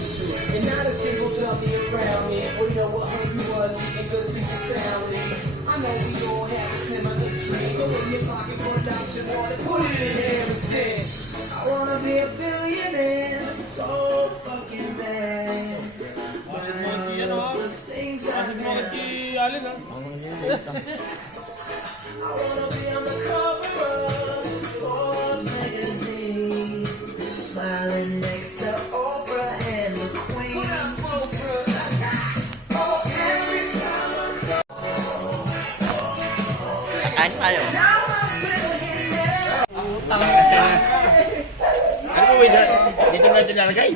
lawsuit. And not a single dummy around me would know what hungry was, eating good, speaking soundly. I know we all have a similar dream. Go in your pocket, pull out your wallet, put it in there and sing. I wanna be a billionaire, so fucking bad. But the things I have, I wanna be on the cover of Forbes magazine, smiling next to Oprah and the Queen. Put up Oprah. Oh, every time I go. Kain tayo. Ano ba yun? Dito natin nalagay?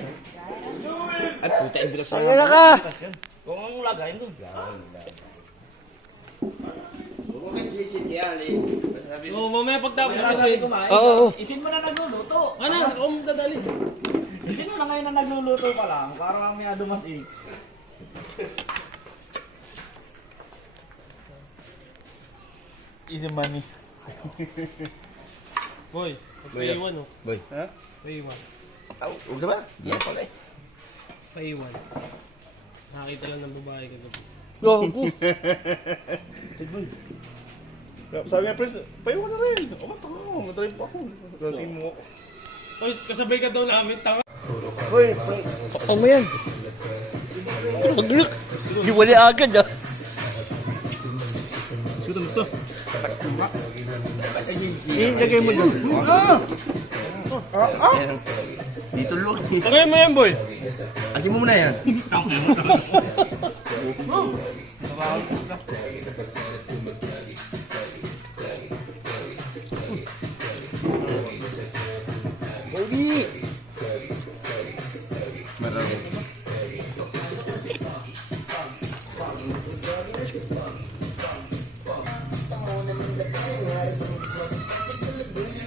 Ay, puta, ibilas na. Ayan na ka! Kung ang lagay ito. Huwag kayo sisid kaya, Ali. Oo, mamaya pagtapos kasi. Oo. Isin mo na nagluluto. Ano? Ako mo dadali. Isin mo na ngayon na nagluluto pa lang. Para mamaya dumating. Easy money. Boy, paiwan oh. Boy. Ha? Paiwan. Huwag na ba? Yan pala eh. Paiwan. Nakita lang ng babae ka doon. Gago. Sabi nga, Prince, payo na rin. O, matrip ako. Kasi mo. Oy, kasabay ka daw namin, tama. Hoy, pakpan mo yan. Pag-look. Hiwali agad ah. Gusto. Ilagay mo dyan. Dito look. Tagay mo yan, boy. Asin mo muna yan. Baby. Marami.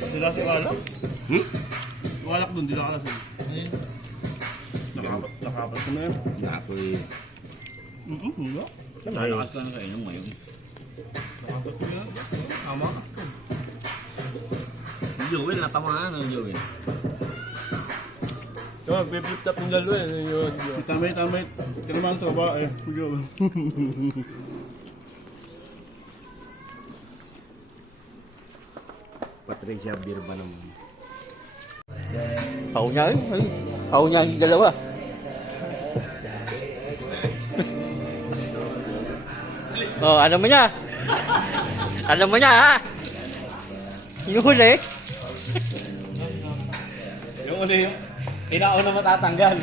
Dila si Walak? Walak dun, dila ka na sila. Nakapat ko na yan. Ako eh. Wala. Lalakas ka na sa inyong ngayon. Nakapat ko yan. Tama ka. Joel, natamaan ang Joel. Yo, flip top ng dalawa eh. Yun. Tamay. Kinaman sa babae. Patricia Birba naman. Pau niya eh. Pau niya yung dalawa. Oh, ano mo niya? Ano mo niya ha? Yung huli. Yung uli yung inauna matatanggal.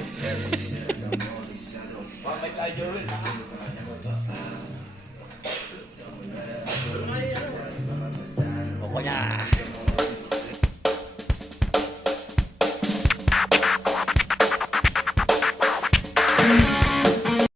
Poko niya.